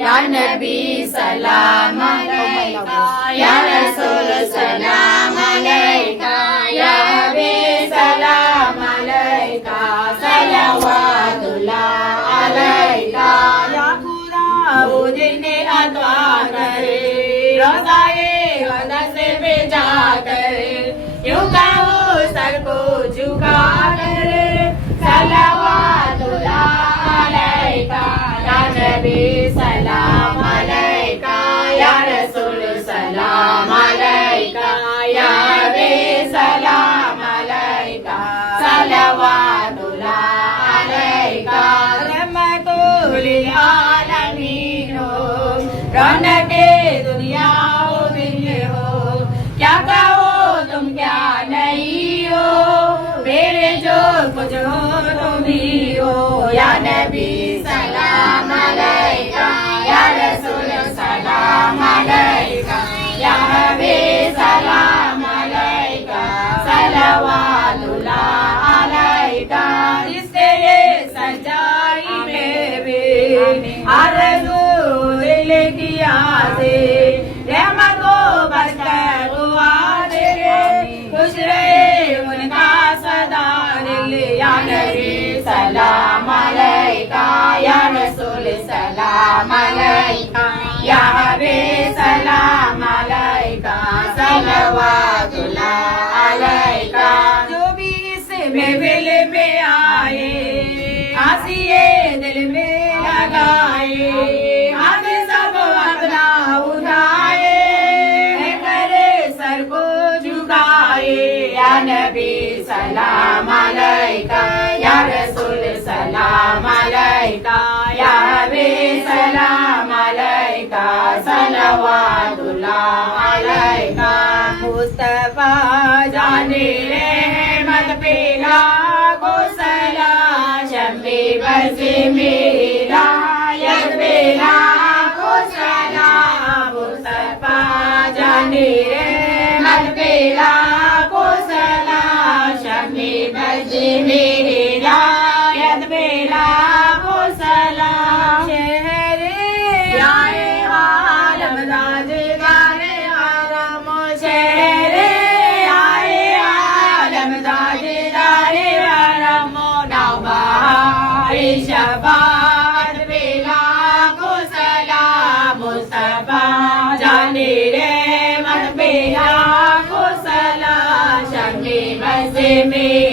या नबी सलाम अलैका या रसूल सलाम अलैका या हबीब सलाम अलैका सलवातुल्लाह अलैका या खुदा वो जिन्हें अता करे रोज़ाए वदन से भेजा करे यूं कहो सर को झुका करे सलवातुल्लाह अलैका या नबी सलाम अलैका या रसूल सलाम अलैका या हबीब सलाम अलैका सलवातुल्लाह अलैका रहमतुल लिल आलमीन हो रौनके दुनिया हो दिल हो क्या कहो तुम क्या नहीं हो मेरे जो कुछ हो तुम भी हो या नबी सलाम अलैका या रसूल सलाम अलैका या हबीब सलाम अलैका सलवातुल्लाह अलैका जिससे ये सच्चाई में भी आरज़ू दिल की आसे रहमत को बरकत दुआ दे खुश रहे उनका सदा दिल या नबी सलाम अलैका या रसूल सलाम अलैका या हबीब सलाम अलैका सलवातुल्लाह अलैका जो भी इसमें दिल में आए आसिए दिल में लगाए हाथ सब अपना उठाए करे सर को झुकाए या नबी सलाम अलैका या रसूल सलाम अलैका या हबीब सलाम अलैका सलवातुल्लाह अलैका मुस्तफा जाने रहमत पे लाखों सलाम शम्मे बज़े मेरा यद पे लाखों सलाम मुस्तफा जाने रहमत पे लाखों सलाम शम्मे बज़े मेरा यद पे लाखों सलाम शहरे आए आलम राजगारे आलम शहरे आए आलम राजगारे आलम नवारे शफाअत पे लाखों सलाम मुस्तफा जाने रहमत पे लाखों सलाम शम्मे बज़े में